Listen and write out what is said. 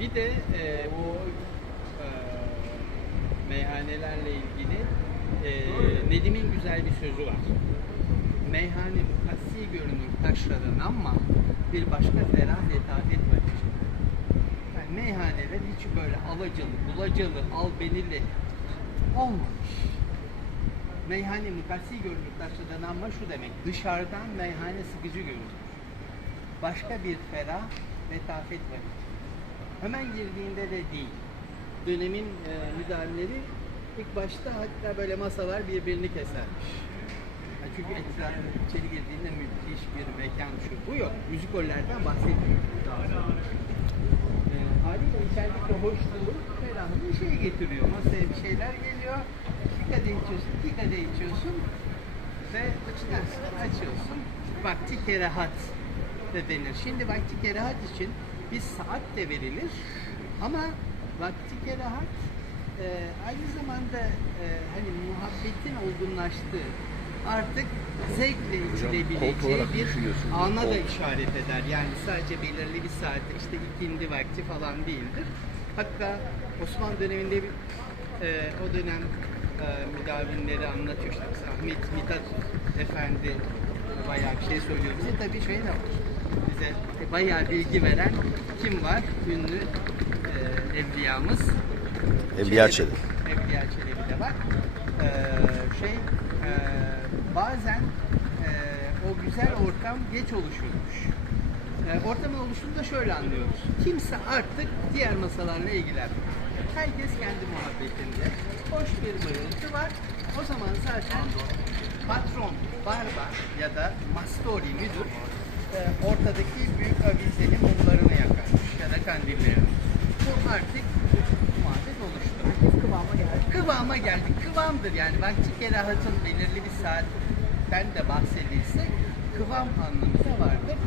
Bir de e, o e, meyhanelerle ilgili e, Nedim'in güzel bir sözü var. Meyhane mukassi görünür taşradan ama bir başka ferah var içinde. Yani meyhaneler hiç böyle alacalı, bulacalı, albenili olmamış. Meyhane mukassi görünür taşradan ama şu demek, dışarıdan meyhane sıkıcı görünür. Başka bir ferah letafet var. Hemen girdiğinde de değil. Dönemin e, müdahaleleri ilk başta hatta böyle masalar birbirini kesermiş. Ha, çünkü etrafı içeri girdiğinde müthiş bir mekan şu. Bu yok. Müzikollerden bahsetmiyorum. Daha sonra. E, haliyle içerideki hoşluğu, ferahlığı şey getiriyor. Masaya bir şeyler geliyor. Bir kadeh içiyorsun, iki kadeh içiyorsun ve açarsın, açıyorsun. Vakti kerahat de denir. Şimdi vakti kerahat için bir saat de verilir ama vakti kerahat e, aynı zamanda e, hani muhabbetin olgunlaştığı artık zevkle olarak bir ana da işaret eder. Yani sadece belirli bir saatte işte ikindi vakti falan değildir. Hatta Osmanlı döneminde bir, e, o dönem e, müdavimleri anlatıyor işte Ahmet Mithat Efendi bayağı bir şey söylüyor bize. Tabii şey de var. Bize bayağı bilgi veren kim var? Ünlü e, evliyamız. Evliya Çelebi. Evliya Çelebi de var. Ee, şey e, bazen e, o güzel ortam geç oluşuyormuş. E, ortamın oluşunu da şöyle anlıyoruz. Kimse artık diğer masalarla ilgilenmiyor. Herkes kendi muhabbetinde. Hoş bir mırıltı var. O zaman zaten patron, barbar ya da mastori müdür e, ortadaki büyük avizenin mumlarını yakarmış ya da kandillerini. Bu artık muhabbet oluştu. kıvama geldi. Kıvama geldik. Kıvamdır yani. Vakti kerahatın belirli bir saatten de bahsedilse kıvam anlamı da vardır.